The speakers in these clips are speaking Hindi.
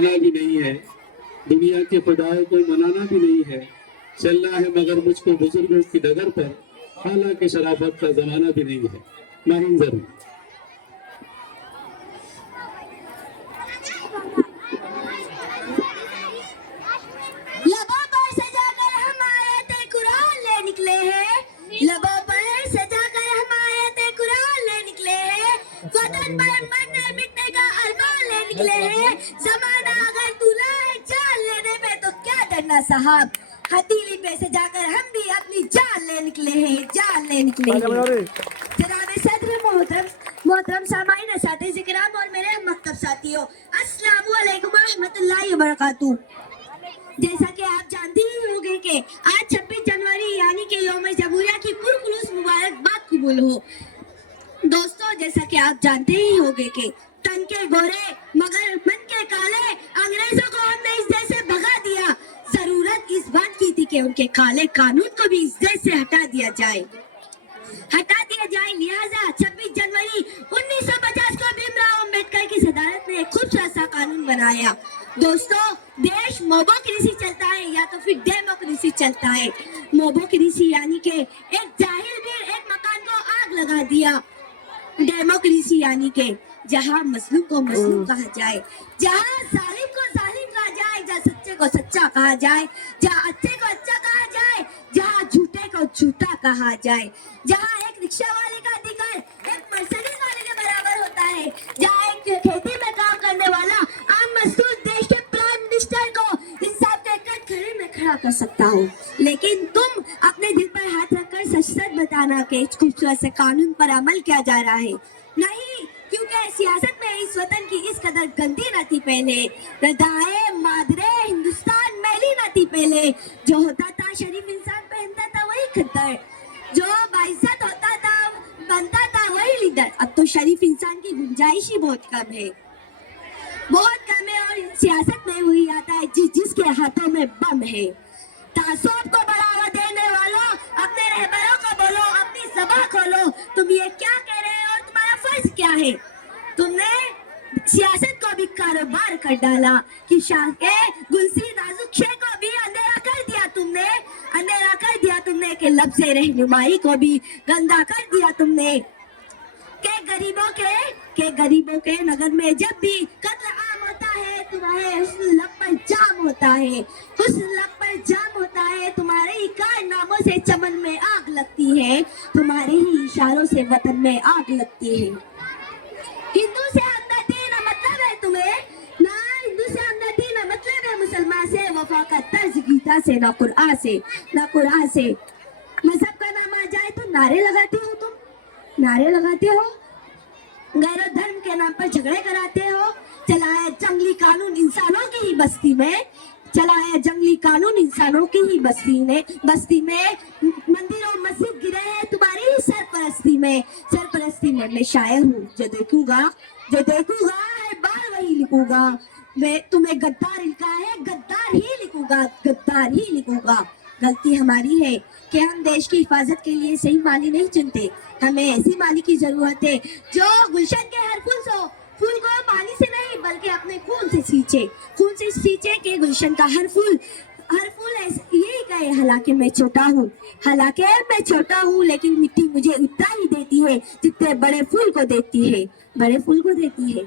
मनाना भी नहीं है, दुनिया के खुदाओं को मनाना भी नहीं है। चलना है मगर मुझको बुजुर्गों की डगर पर, हालांकि शराफत का जमाना भी नहीं है। नहीं जरूर लबों पर सजाकर हम आयते कुरान ले निकले हैं, लबों पर सजाकर हम आयते कुरान ले निकले हैं, वतन पर मरने मिटने का अरमान ले निकले हैं। जमाना अगर तुला है जान लेने में तो क्या डरना साहब, हथेली पे सजाकर हम भी अपनी जान ले निकले हैं, जान ले निकले हैं। जनाब सदर मोहतरम सामाईन साथी जिक्राम और मेरे मकतब साथियों, अस्सलामु अलैकुम रहमतुल्लाहि व बरकातहू। जैसा कि आप जानते ही होंगे कि आज 26 जनवरी यानी कि यौम जमहूरिया की पुरखुलूस मुबारकबाद कबूल हो। दोस्तों, जैसा कि आप जानते ही होंगे कि तन के गोरे मगर मन के काले अंग्रेजों को हमने इस देश से भगा दिया। जरूरत इस बात की थी कि उनके काले कानून को भी इस देश से हटा दिया जाए। लिहाजा 26 जनवरी 1950 को भीमराव अंबेडकर की सदारत में एक खूबसूरत सा कानून बनाया। दोस्तों, देश मोबोक्रेसी चलता है या तो फिर डेमोक्रेसी चलता है। मोबोक्रेसी यानी कि एक जाहिल भी एक मकान को आग लगा दिया। डेमोक्रेसी यानी कि जहाँ मजलूम को मजलूम कहा जाए, जहाँ जालिम को जालिम कहा जाए, जहाँ सच्चे को सच्चा कहा जाए, जहाँ अच्छे को अच्छा कहा जाए, जहाँ झूठे को झूठा कहा जाए, जहाँ एक रिक्शा वाले का अधिकार एक मर्सिडीज वाले के बराबर होता है, जहाँ एक खेती में काम करने वाला आम मजदूर देश के प्राइम मिनिस्टर को इंसाफ के कटघरे में खड़ा कर सकता हो। लेकिन तुम अपने दिल पर हाथ रखकर सच सच बताना कि इस खूबसूरत से कानून पर अमल किया जा रहा है। नहीं, क्योंकि सियासत में इस वतन की इस कदर गंदी न थी पहले, रदाए मादरे हिंदुस्तान मैली न थी पहले। जो होता था शरीफ इंसान पहनता था वही खद्दर, जो बाइज्जत होता था बनता था वही लीडर। अब तो शरीफ इंसान की गुंजाइश ही बहुत कम है, बहुत कम है। और सियासत में वही आता है जिसके हाथों में बम है। तासुब को बढ़ावा देने वालों, अपने रहबरों को बोलो, अपनी ज़बान खोलो, तुम ये क्या कह रहे हो और तुम्हारा फर्ज क्या है। तुमने सियासत को भी कारोबार कर डाला कि शाह के गुलसी नाजुक शे को भी अंधेरा कर दिया तुमने, अंधेरा कर दिया तुमने कि लफ्ज़े रहनुमाई को भी गंदा कर दिया तुमने। के गरीबों के नगर में जब भी कत्ल आम होता है, तुम्हारे हुस्न लब पर जाम होता है, हुस्न लब पर जाम होता है। तुम्हारे ही कारनामों से चमन में आग लगती है, तुम्हारे ही इशारों से वतन में आग लगती है। हिंदू से हमदर्दी ना मतलब है तुम्हें, ना हिंदू से हमदर्दी ना मतलब है मुसलमान से, वफा का तर्ज गीता से ना कुरान से, ना कुरान से। मजहब का नाम आ जाए तो नारे लगाते हो, तुम नारे लगाते हो, गैरत धर्म के नाम पर झगड़े कराते हो। चला है जंगली कानून इंसानों की ही बस्ती में, चला है जंगली कानून इंसानों की ही बस्ती में मंदिर और मस्जिद गिरे हैं तुम्हारी ही सरपरस्ती में मैं शायर हूँ जो देखूंगा हर बार वही लिखूंगा। मैं तुम्हें गद्दार लिखा है, गद्दार ही लिखूंगा। गलती हमारी है कि हम देश की हिफाजत के लिए सही माली नहीं चुनते। हमें ऐसी माली की जरूरत है जो गुलशन के हर फूल को पानी से नहीं बल्कि अपने खून से सींचे कि गुलशन का हर फूल यही कहे। हालांकि मैं छोटा हूँ लेकिन मिट्टी मुझे उतना ही देती है जितने बड़े फूल को देती है।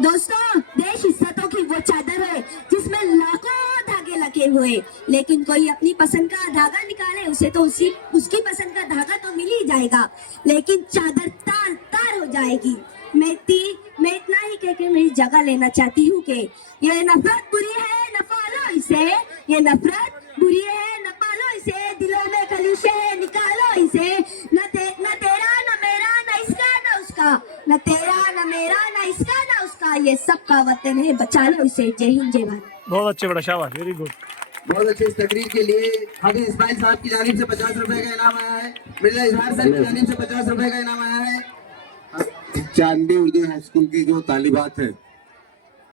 दोस्तों, देश इज्जतों की वो चादर है जिसमें लाखों धागे लगे हुए, लेकिन कोई अपनी पसंद का धागा निकाले उसे तो उसकी पसंद का धागा तो मिल ही जाएगा, लेकिन चादर तार हो जाएगी। मैं इतना ही कह के मेरी जगह लेना चाहती हूँ कि ये नफरत बुरी है, न पालो इसे। ये नफरत बुरी है, न पालो इसे। दिलों में खलीशे है, निकालो इसे। न तेरा न मेरा न इसका न उसका, न तेरा न मेरा न इसका न उसका, ये सबका वतन है, बचा लो इसे। जय हिंद जय भारत। बहुत अच्छे, बड़ा शाबाश, वेरी गुड। बहुत अच्छे। इस तकरीर के लिए हाफिज इस्माइल साहब की जानिब से 50 रुपए का इनाम आया है। मिर्जा इजहार साहब की जानिब से 50 रुपए का इनाम आया है। चांदनी उर्दू हाई स्कूल की जो तालिबात है